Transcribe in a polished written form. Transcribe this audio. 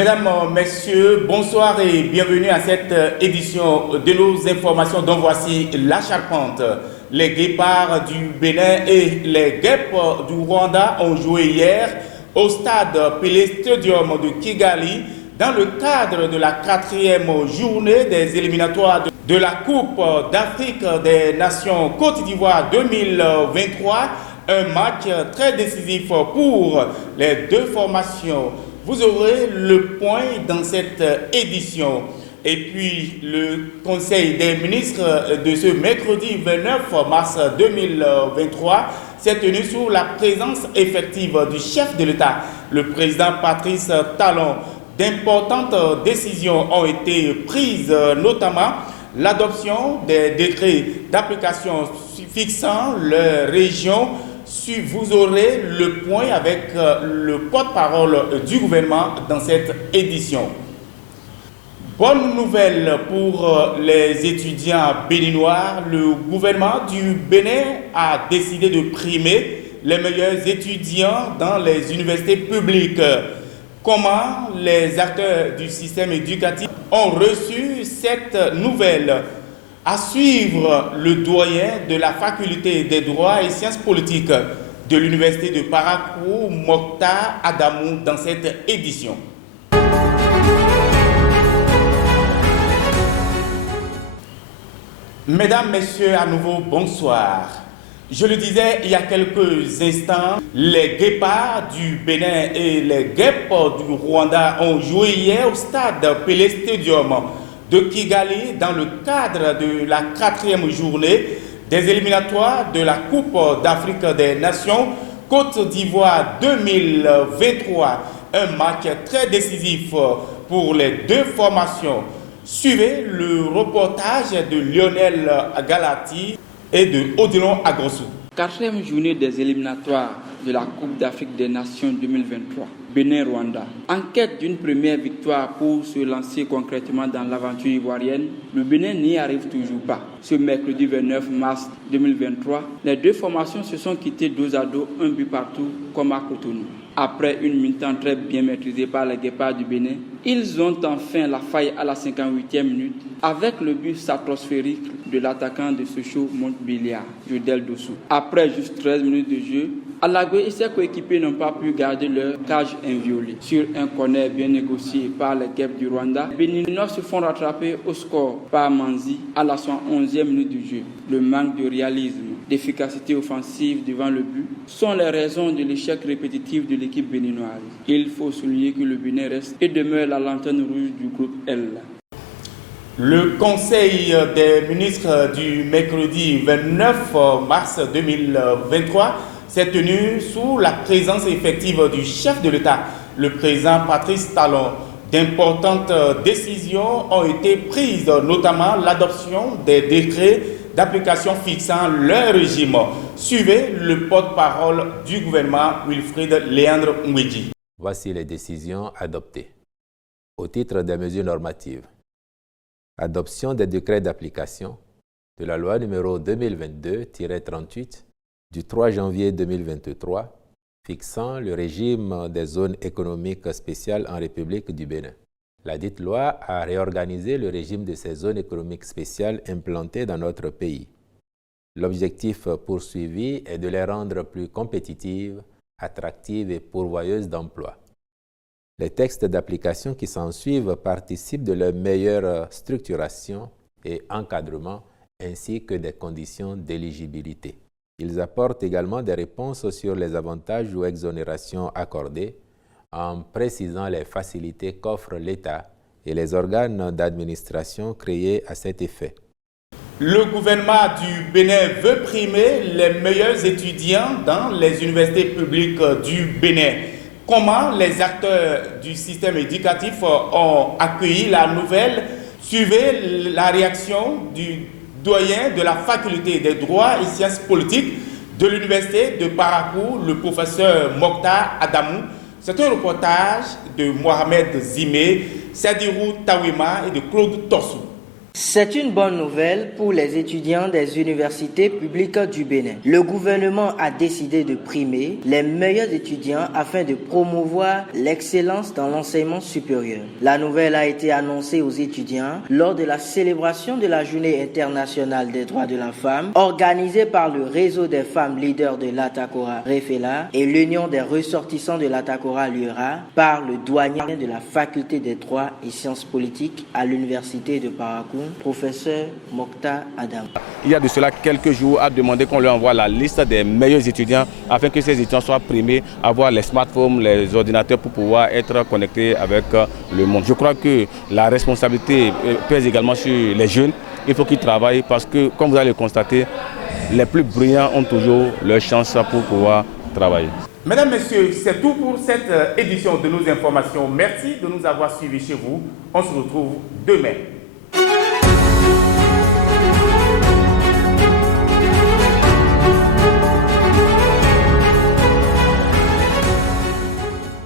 Mesdames, Messieurs, bonsoir et bienvenue à cette édition de nos informations dont voici la charpente. Les guépards du Bénin et les guêpes du Rwanda ont joué hier au stade Pelé Stadium de Kigali dans le cadre de la 4e journée des éliminatoires de la Coupe d'Afrique des Nations Côte d'Ivoire 2023. Un match très décisif pour les deux formations. Vous aurez le point dans cette édition. Et puis, le Conseil des ministres de ce mercredi 29 mars 2023 s'est tenu sous la présence effective du chef de l'État, le président Patrice Talon. D'importantes décisions ont été prises, notamment l'adoption des décrets d'application fixant les régions. Vous aurez le point avec le porte-parole du gouvernement dans cette édition. Bonne nouvelle pour les étudiants béninois. Le gouvernement du Bénin a décidé de primer les meilleurs étudiants dans les universités publiques. Comment les acteurs du système éducatif ont reçu cette nouvelle? À suivre le doyen de la faculté des droits et sciences politiques de l'université de Parakou, Mokhtar Adamou, dans cette édition. Mesdames, Messieurs, à nouveau, bonsoir. Je le disais il y a quelques instants, les guépards du Bénin et les guêpes du Rwanda ont joué hier au stade Pelé Stadium de Kigali dans le cadre de la 4e journée des éliminatoires de la Coupe d'Afrique des Nations Côte d'Ivoire 2023. Un match très décisif pour les deux formations. Suivez le reportage de Lionel Galati et de Odilon Agrossou. 4e journée des éliminatoires de la Coupe d'Afrique des Nations 2023. Bénin-Rwanda. En quête d'une première victoire pour se lancer concrètement dans l'aventure ivoirienne, le Bénin n'y arrive toujours pas. Ce mercredi 29 mars 2023, les deux formations se sont quittées dos à dos, un but partout, comme à Cotonou. Après une mi-temps très bien maîtrisée par les guépards du Bénin, ils ont enfin la faille à la 58e minute avec le but stratosphérique de l'attaquant de Sochaux Montbéliard, Jodel Dossou. Après juste 13 minutes de jeu, Alagoué et ses coéquipiers n'ont pas pu garder leur cage inviolée. Sur un corner bien négocié par les guêpes du Rwanda, les Béninois se font rattraper au score par Manzi à la 111e minute du jeu. Le manque de réalisme, d'efficacité offensive devant le but sont les raisons de l'échec répétitif de l'équipe béninoise. Il faut souligner que le Bénin reste et demeure la lanterne rouge du groupe L. Le Conseil des ministres du mercredi 29 mars 2023 s'est tenu sous la présence effective du chef de l'État, le président Patrice Talon. D'importantes décisions ont été prises, notamment l'adoption des décrets d'application fixant leur régime. Suivez le porte-parole du gouvernement, Wilfried Léandre Mwedji. Voici les décisions adoptées. Au titre des mesures normatives, adoption des décrets d'application de la loi numéro 2022-38 du 3 janvier 2023 fixant le régime des zones économiques spéciales en République du Bénin. La dite loi a réorganisé le régime de ces zones économiques spéciales implantées dans notre pays. L'objectif poursuivi est de les rendre plus compétitives, attractives et pourvoyeuses d'emplois. Les textes d'application qui s'ensuivent participent de leur meilleure structuration et encadrement ainsi que des conditions d'éligibilité. Ils apportent également des réponses sur les avantages ou exonérations accordées en précisant les facilités qu'offrent l'État et les organes d'administration créés à cet effet. Le gouvernement du Bénin veut primer les meilleurs étudiants dans les universités publiques du Bénin. Comment les acteurs du système éducatif ont accueilli la nouvelle? Suivez la réaction du doyen de la faculté des droits et sciences politiques de l'université de Parakou, le professeur Mokhtar Adamou. C'est un reportage de Mohamed Zimé, Sadirou Tawima et de Claude Torsou. C'est une bonne nouvelle pour les étudiants des universités publiques du Bénin. Le gouvernement a décidé de primer les meilleurs étudiants afin de promouvoir l'excellence dans l'enseignement supérieur. La nouvelle a été annoncée aux étudiants lors de la célébration de la Journée internationale des droits de la femme organisée par le réseau des femmes leaders de l'Atakora Refela et l'Union des ressortissants de l'Atakora Liura par le douanier de la faculté des droits et sciences politiques à l'université de Parakou, professeur Mokhtar Adam. Il y a de cela quelques jours, a demandé qu'on lui envoie la liste des meilleurs étudiants afin que ces étudiants soient primés à avoir les smartphones, les ordinateurs pour pouvoir être connectés avec le monde. Je crois que la responsabilité pèse également sur les jeunes. Il faut qu'ils travaillent parce que, comme vous allez le constater, les plus brillants ont toujours leur chance pour pouvoir travailler. Mesdames, Messieurs, c'est tout pour cette édition de nos informations. Merci de nous avoir suivis chez vous. On se retrouve demain.